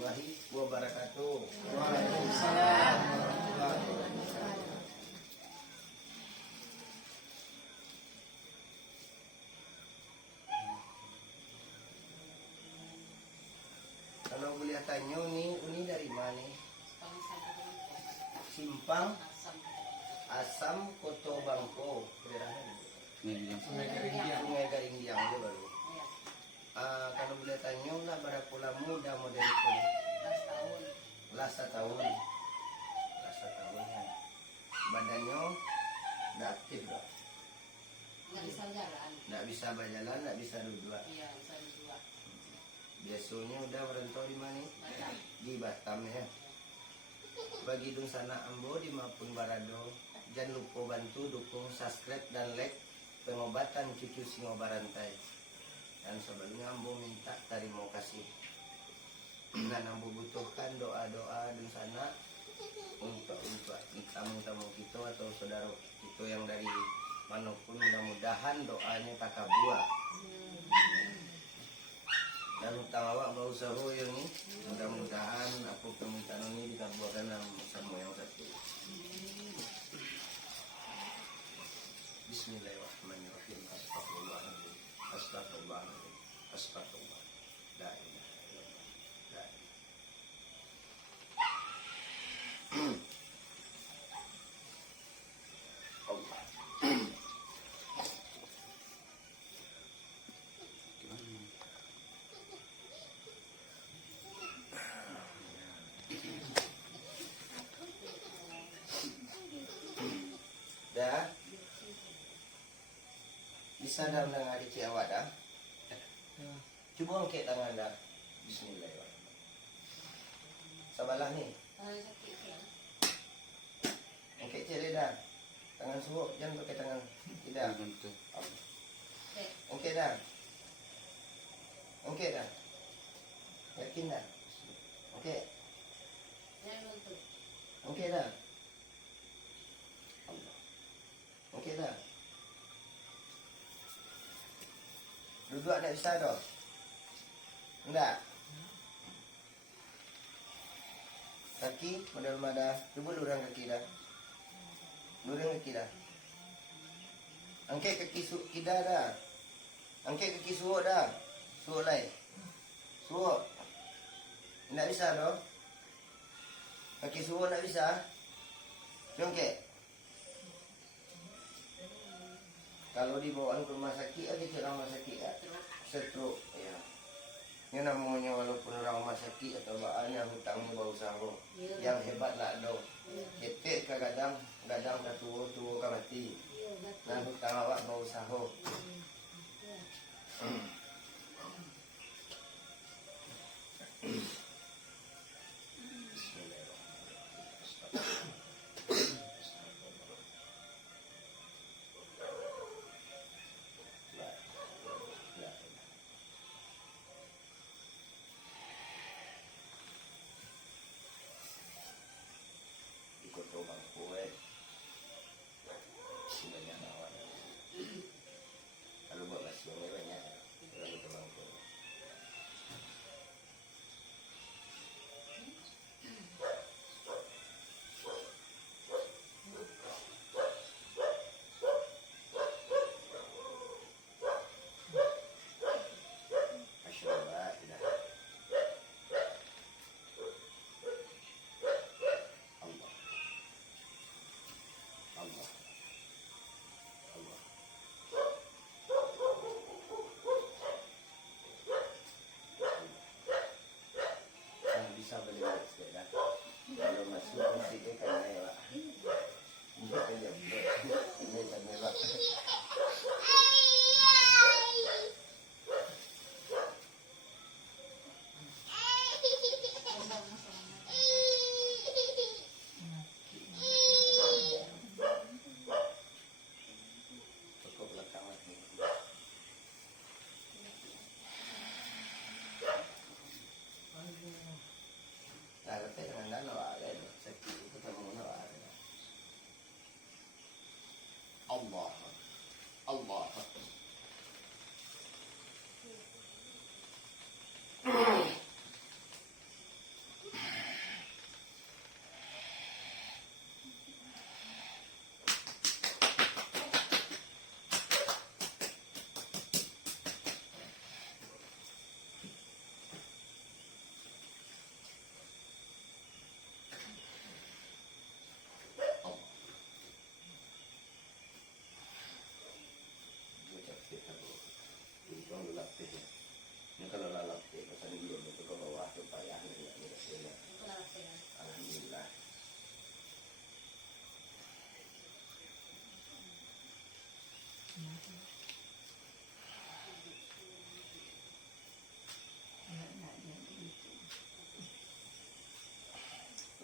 warahmatullahi wabarakatuh. Waalaikumsalam warahmatullahi wabarakatuh. Kalau boleh tanya uni dari mana? Simpang Asam Koto Bangko, daerahnya Sungai Keringiang. Sungai Garinggiang aja baru. Kalau boleh tanya lah berapa lama udah model itu? Lasa tahun ya. Badannya udah aktif loh. Nggak bisa jalan. Nggak bisa berjalan, nggak bisa duduk. Iya, bisa duduk. Biasanya udah merantau di mana? Batam. Di Batam ya. Bagi dong sana Ambo di maupun Barado, jangan lupa bantu dukung subscribe dan like pengobatan cucu singo barantai. Dan sebelumnya Ambo minta terima kasih. Dan Ambo butuhkan doa-doa di sana untuk tamu-tamu kita atau saudara kita yang dari manapun, mudah-mudahan doanya takabur. Dan utang awak bau sahu yang ini, mudah-mudahan aku permintaan ini dikabulkan sama yang satu. Bismillahirrahmanirrahim. Astagfirullahaladzim. Astagfirullahaladzim. Astagfirullah. La ilaha illallah. La ilaha. Allah. Dah. Bisa dah mendengar isi awak dah. Cuba angkat tangan dah. Bismillahirrahmanirrahim. Sabarlah ni. Sakit ya. Angkat ciri dah. Tangan suruh, jangan pakai tangan. Tidak. Angkat dah. Angkat dah. Yakin dah. Angkat. Jangan untuk. Angkat dah. Allah. Angkat dah. Duduk tak bisa dah. Enggak. Kaki model madah. Cuba lurang kaki dah. Lurang kaki dah. Angkat kaki kita dah. Angkat kaki suruh dah. Suruh lain. Suruh. Tak bisa dah. Kaki suruh tak bisa. Angkat. Kalau dibawa ke rumah sakit, ada cerita rumah sakit ya? Stroke, ya. Ini namanya walaupun orang rumah sakit atau bahannya hutangnya bau sahu. Yang hebat lah do. Ketek ke gadang ke tua ke mati. Nah hutang awak bau sahu. Ikut lubang kue. Sebenarnya awak.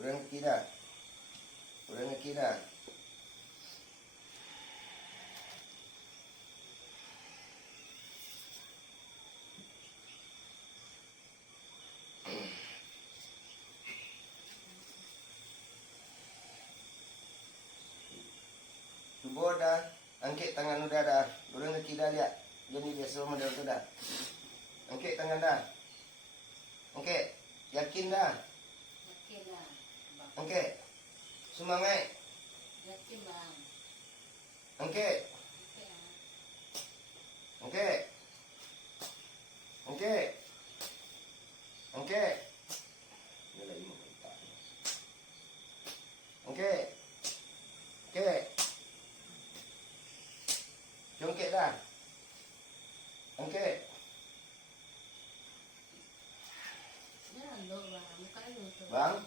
Kurang kira. Kurang kira. Tubuh dah. Angkat tangan udah dah. Kurang kira lihat. Jadi biasa model tu dah. Angkat tangan dah. Angkat. Yakin dah. Yakin lah. Bang. Angkat. Semangat. Yakin bang. Angkat. Okey lah. Angkat. Angkat. Angkat. Ni lagi mau kata. Angkat. Angkat. Jongkit dah. Angkat. Jangan duk bang. Muka lu tu. Bang.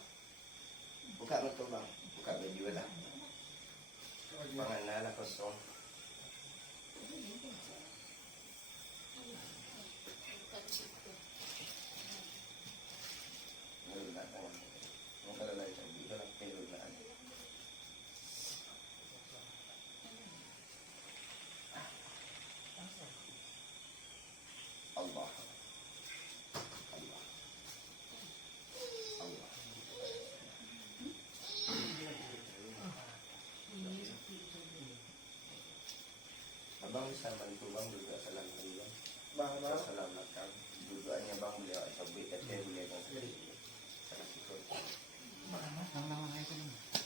Buka mata bang. Buka baju dah. Pangan lah kosong. Buka situ. Ni letak tangan. Muka dah lain cabi. Dah lah. Perlu lah. Allah. Allah. Allah. Abang bisa bantu bang juga salam tadi bang. Bang, Salam belakang. Dudukannya bang beliau cabut tapi beliau kan sekali. Salam sikut.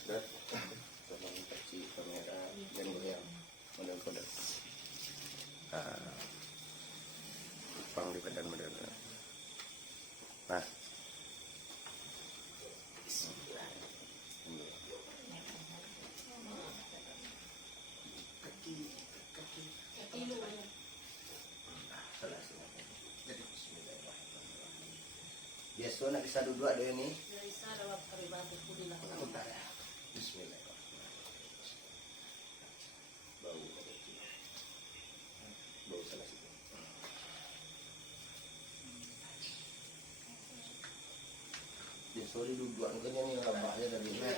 Dah. Salam kecil kamera dan beliau. Model kode. Bang di badan model. Nah. Kaki lu. Salah sini. Jadi bismillahirrahmanirrahim. Biasa nak bisa duduk ada ni. Dari sana wak karibatu kudilah. Bismillahirrahmanirrahim. Bau bau salah sini. Dia sorry duduk angkanya ni labaknya dari ni.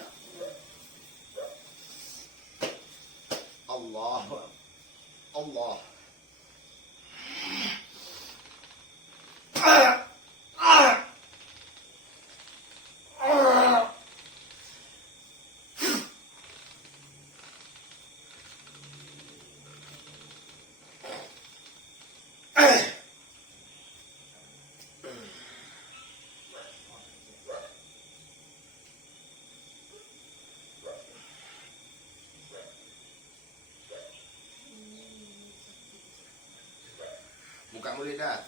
Allah. Allah. Buka mulut dah.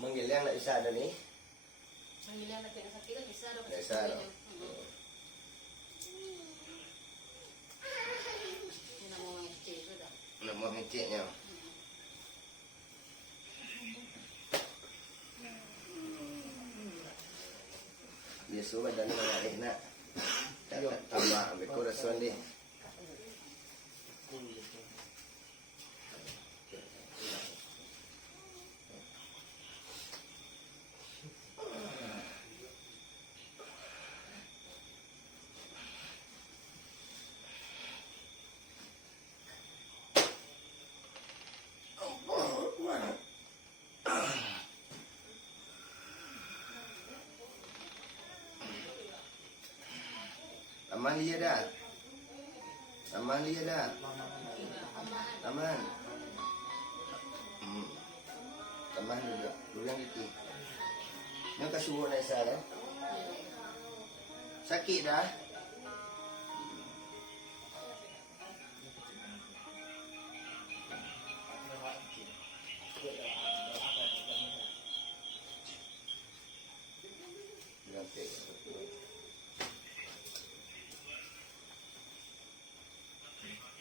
Menggiling nak bisa ada ni. Panggilan nak kena sakit kan bisa dah. Tak bisa dah. Ini nama orang kecil tu dah. Nama ngeceknya. Biasa badan ni banyak nak. Tak tambah ambil kolesterol ni. Aman dia dah. Aman dia dah. Aman. Aman juga. Durang gitu. Nak kasih buat nak sah dah. Sakit dah.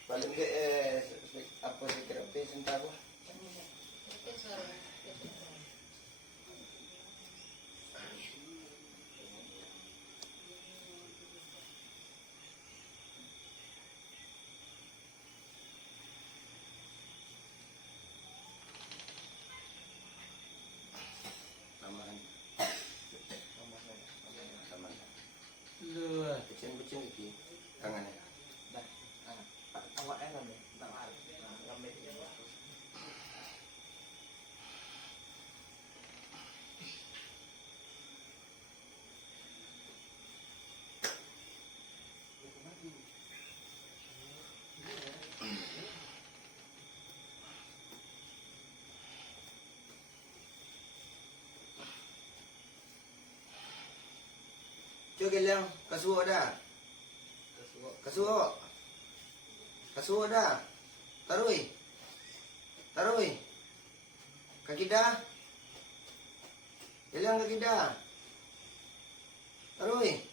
Paling ke apa sih terapi sentar apa? Okey sekarang. kucing iki tangannya. Dah. Pak awaknya kan deh. Tak mal. Lambat dia. Cuba gelang kasuak dah. Kasuak. Kasuak dah. Tarui. Tarui. Kaki dah. Gelang kaki dah. Tarui.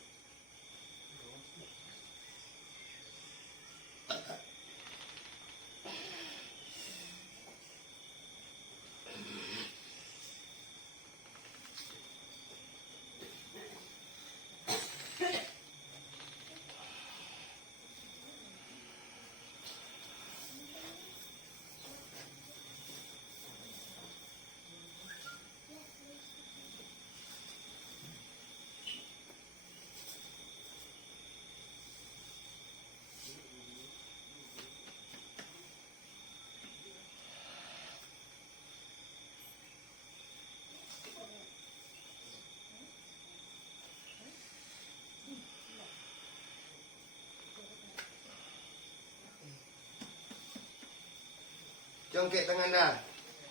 Congkek tangan dah.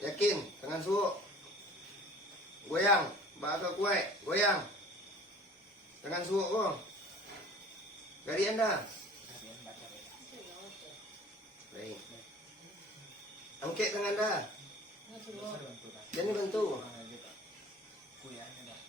Yakin, tangan suuk. Goyang, bakal kuat. Goyang. Tangan suuk kau. Garian dah. Baik. Angkat tangan dah. Jangan bantu. Kuyanya dah.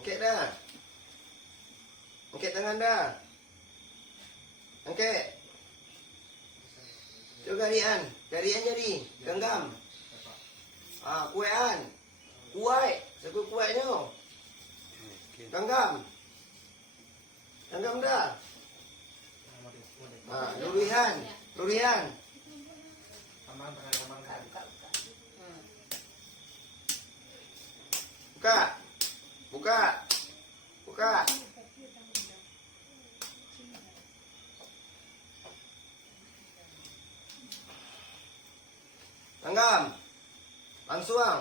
Angkat dah. Angkat tangan dah. Angkat. Coba garian. Garian jadi. Genggam. Kuat. Kuat. Siapa kuatnya? Genggam. Genggam dah. Lurihan. Lurihan. Aman tangan aman kan. Buka. Buka. Buka. Tanggam. Langsung.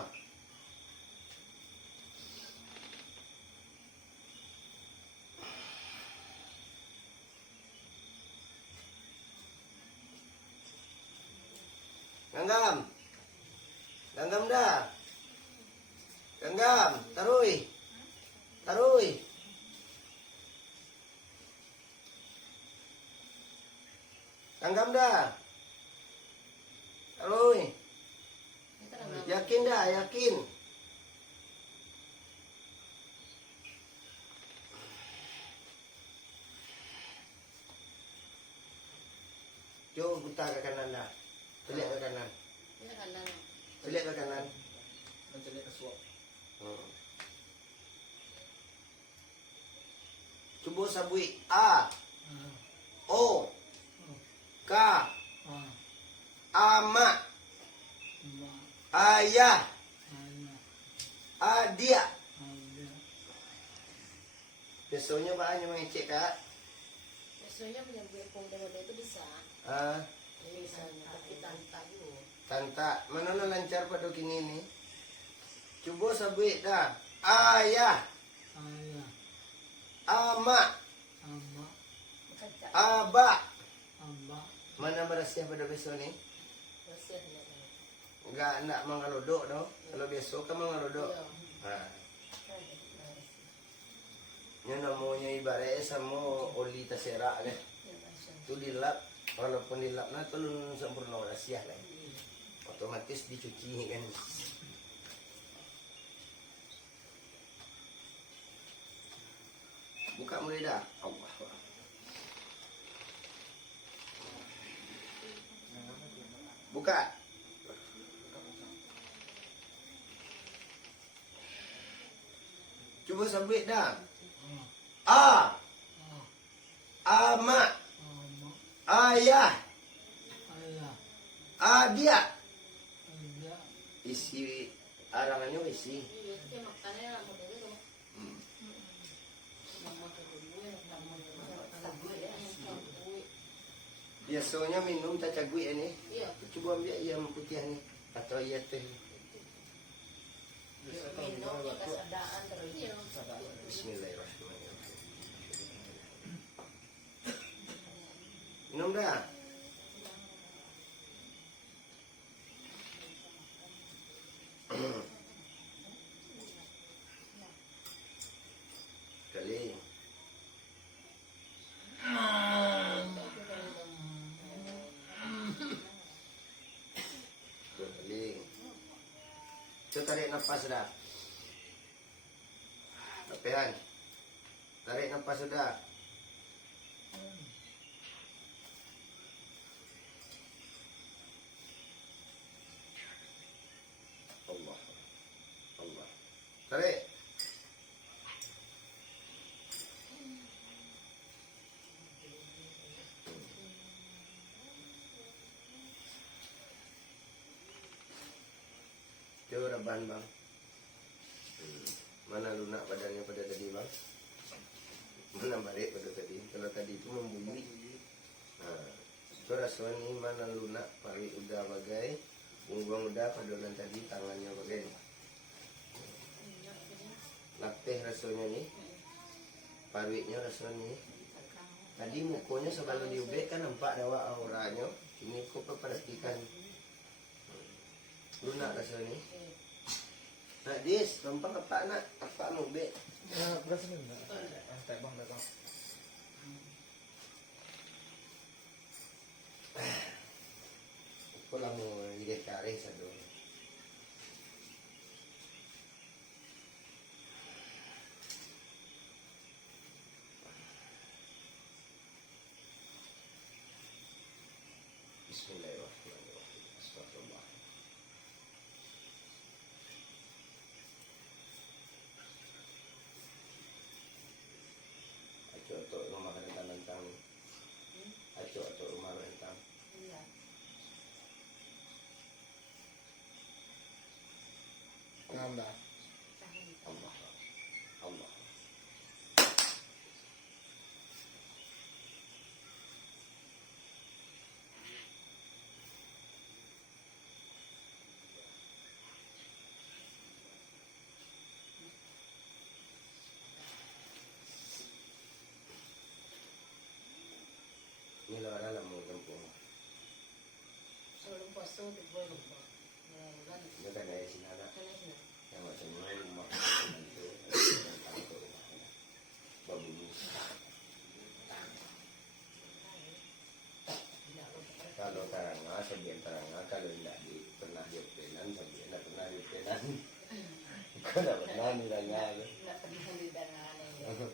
Genggam. Genggam dah. Genggam. Tarui. Tarui. Genggam dah. Tarui. Yakin dah, yakin. Jom putar ke kanan dah. Selit ke kanan. Selit ke kanan. Mencari kesuap. Cuba sabui A, O, K, Ama, Ayah, Adia. Biasanya Pak hanya mengecek Kak. Biasanya menyambut pengumuman itu bisa. Ini misalnya, tapi tanpa dulu. Tanta, mana nak lancar pada kini ni? Cuba sabui dah. Ayah, Ama, Aba. Mana berasiah pada besok ni? Masih ada. Enggak nak mengalodok dah. Kalau besok kan mengalodok. Ini namanya ibaratnya sama oli terserak kan. Tu dilap, walaupun dilap na telun sempurna berasiah kan. Otomatis dicuci kan. Buka mulai dah. Allah. buka. Coba sabit dah. A. Ama. Ayah. Adia. Isi arangannya isi. Iya, itu yang makannya model itu. Mama kedua, mama kedua ya. Biasanya minum cacagui ini. Iya. Coba ambil yang putih ini atau iya teh. Minumnya kesadaan terus. Iya. Bismillahirrahmanirrahim. Minum dah. Kali. Kali. Itu tarik nafas dah. Lepehan. Tarik nafas sudah. Allah. Allah. Tarik. Coba rebahan bang. Mana lunak badannya pada tadi bang? Mana balik pada tadi? Kalau tadi itu membunyi. Nah, itu rasanya ini mana lunak pari udah bagai, punggung udah padonan tadi tangannya bagai. Latih rasanya nih, paruitnya rasanya nih. Tadi mukonya sebelum diubek kan nampak dawa auranya. Ini kok perhatikan. Lunak rasanya nih. Nak dis, gampang apa nak? Apa mau be? Ya, berasa enggak? Tak bang, tak bang. Aku lah mau ide kare satu. Bismillahirrahmanirrahim. Astagfirullah. Aco atau rumah rentang-rentang. Aco atau rumah rentang. Iya. Nambah. Allah. Allah. Ini lah orang mau kampung. Sebelum puasa itu boleh lupa. Bulan Ini kan ayah si anak kan ini. yang macam rumah itu babu musa. Kalau karanga sebian karanga kalau tidak di pernah di penan sebian tidak pernah di penan. Kau tidak pernah nilainya. Enggak pernah didangan ini.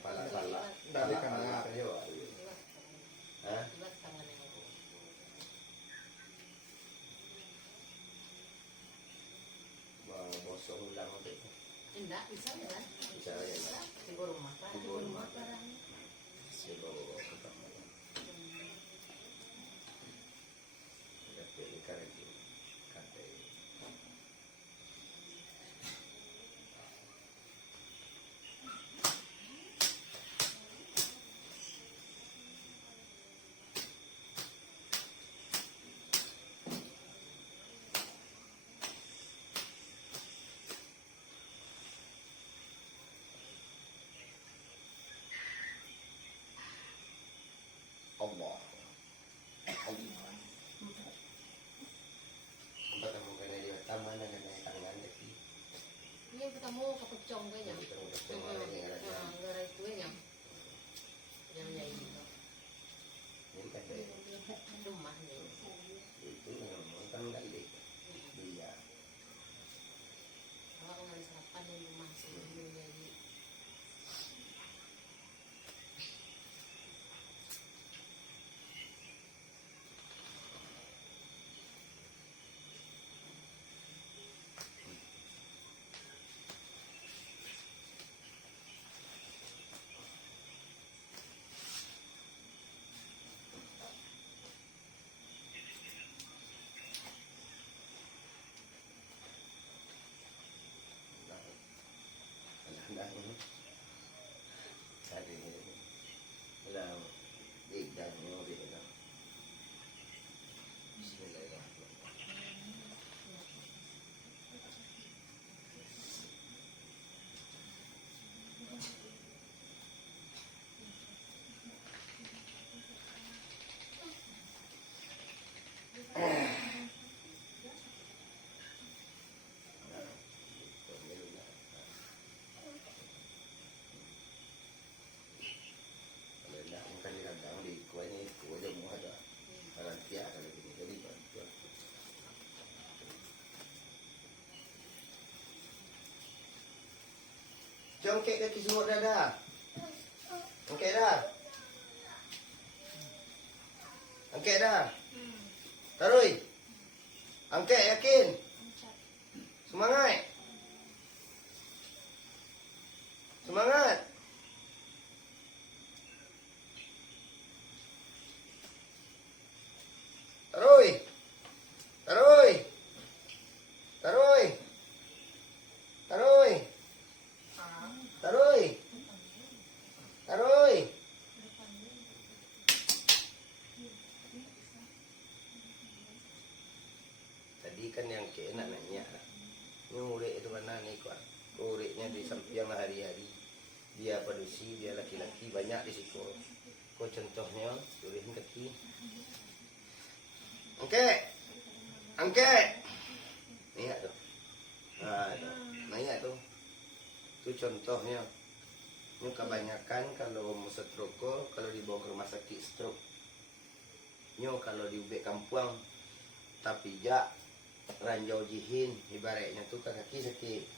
Pala-pala. Dari karanga. Hah? Lihat tangan yang aku. Bosok ulang apa itu? Enggak bisa ya kan? Bisa ya. Di rumah kan? Di rumah. Barangnya. Siapa ketemu? Ada pilih karena kata. Allah. Allah. Tempat kamu kena di taman dan kena tangan tadi. Ini ketemu kepecong kayaknya. Kita udah semua lagi nggak ada. Gara itu kayaknya. Yang ini. Ini kan dari Rumah nih. itu yang kan nggak ada. Dia. Kalau nggak sarapan di rumah sih jadi. Angkat kaki suruh dah. Angkat dah. Angkat dah. Taruh. Angkat yakin. Semangat. Semangat. Taruh. Taruh. Taruh. Taruh. Taruh. Taruh. Tadi kan yang kena nanya. Ini urek itu mana nih kok? Ureknya di samping hari-hari. Dia padusi, dia laki-laki banyak di situ. Kok contohnya tulisin kaki. Angkat. Angkat. Lihat tuh. Nah, tuh. Nanya tuh. Itu contohnya. Ini kebanyakan kalau mau stroke, kalau dibawa ke rumah sakit stroke. Ini kalau di ubek kampung, tapi jak ranjau jihin, ibaratnya tuh kaki sakit.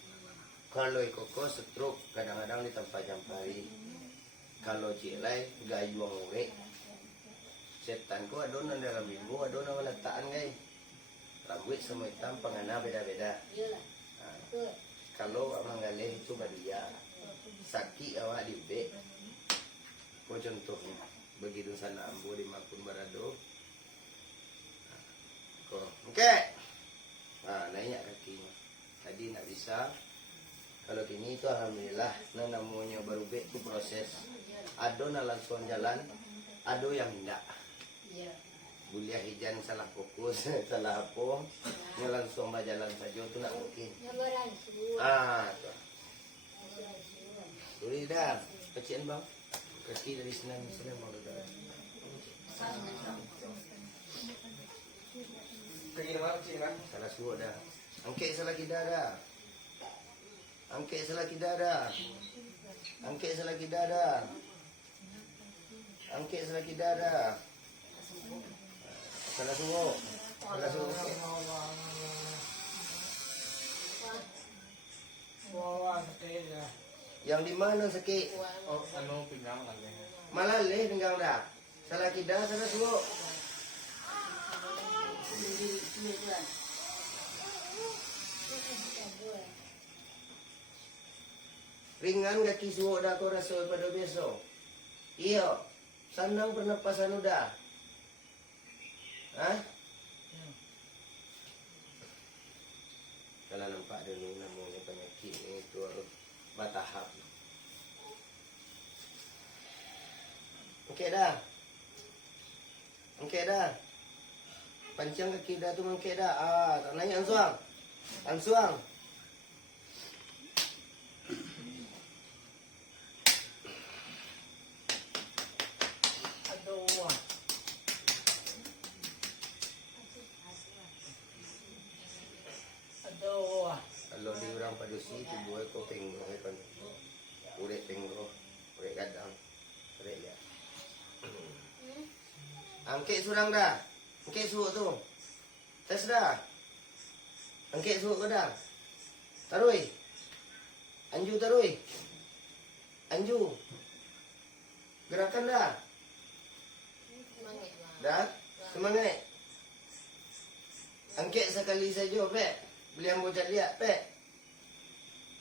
Kalau ikoko stroke, kadang-kadang di tempat jampari. Kalau cilai, gayuang urek. Setan ko adon dalam minggu, adon na walataan guys. Rambut semua hitam, pengana beda-beda. Nah, kalau manggaleh itu badia. Sakit awak diubek. Ko contohnya, begitu sana ambo di Mapun Barado. Ko, oke. Nah, naik kakinya. Tadi nak bisa. Kalau kini itu alhamdulillah, nah namanya baru bek itu proses. Ado na langsung jalan, ado yang tidak. Buliah hijan salah fokus, salah apa, nya langsung berjalan saja itu nak mungkin. Tuh. Boleh dah, kecian bang, kaki dari senang mau dah. Pergi mana kecil kan? Salah suruh dah, angkat salah kita dah. Angkat salah kita dah. Angkat salah kita dah. Angkat salah kita dah. Salah suruh. Salah suruh. Wah, sakit ya. Yang di mana sakit? Oh, anu pinggang lagi. Malah leh pinggang dah. Salah kita, salah suruh. Ringan kaki suruh dah kau rasa pada besok. Iya. Senang pernapasan udah. Hah? Kalau nampak dulu namanya penyakit itu harus bertahap. Okey dah. Okey dah. Pancang kaki dah tu mengkek dah. Tak naik ansuang. Ansuang. Aduh. Aduh. Kalau di orang padusi tubuh ko penggo kan. Urek penggo, urek gadang. Urek ya. Angkek surang dah. Angkek suruh tu. Tes dah. Angkek suruh ke dah. Taruh. Anju taruh. Anju. Gerakan dah. Dah. Semangat. Angkek sekali saja, Pek. Beli ambo lihat, Pek.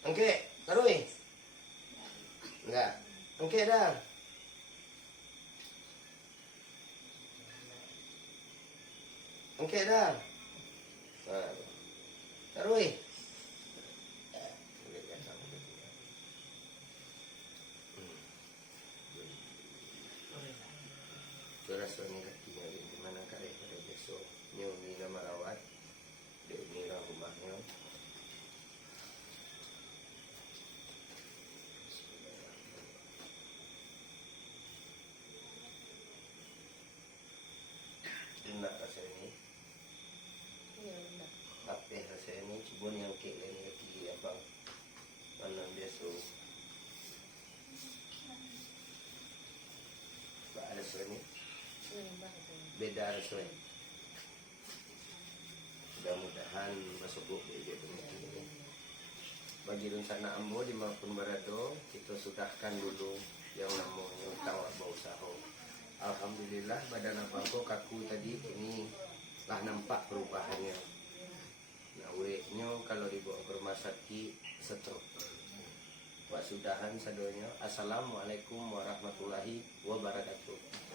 Angkek. Taruh. Enggak. Angkek dah. Angkek dah. Taruh. Itu rasanya kakinya di mana kare pada besok. Ini nama rawat. Ini rumahnya. Enak rasa ini. Apa rasa ini? Cuma yang kek ini kaki abang. Mana biasa. Pak rasa ini. Beda rasanya. Mudah-mudahan masuk buku dia penyakit ini. bagi dong sana ambo di maupun barado kita sudahkan dulu yang namanya utang bau usaha. Alhamdulillah badan abangku kaku tadi ini lah nampak perubahannya. Nah ureknya kalau dibawa ke rumah sakit stroke. Wasudahan sadonya. Assalamualaikum warahmatullahi wabarakatuh.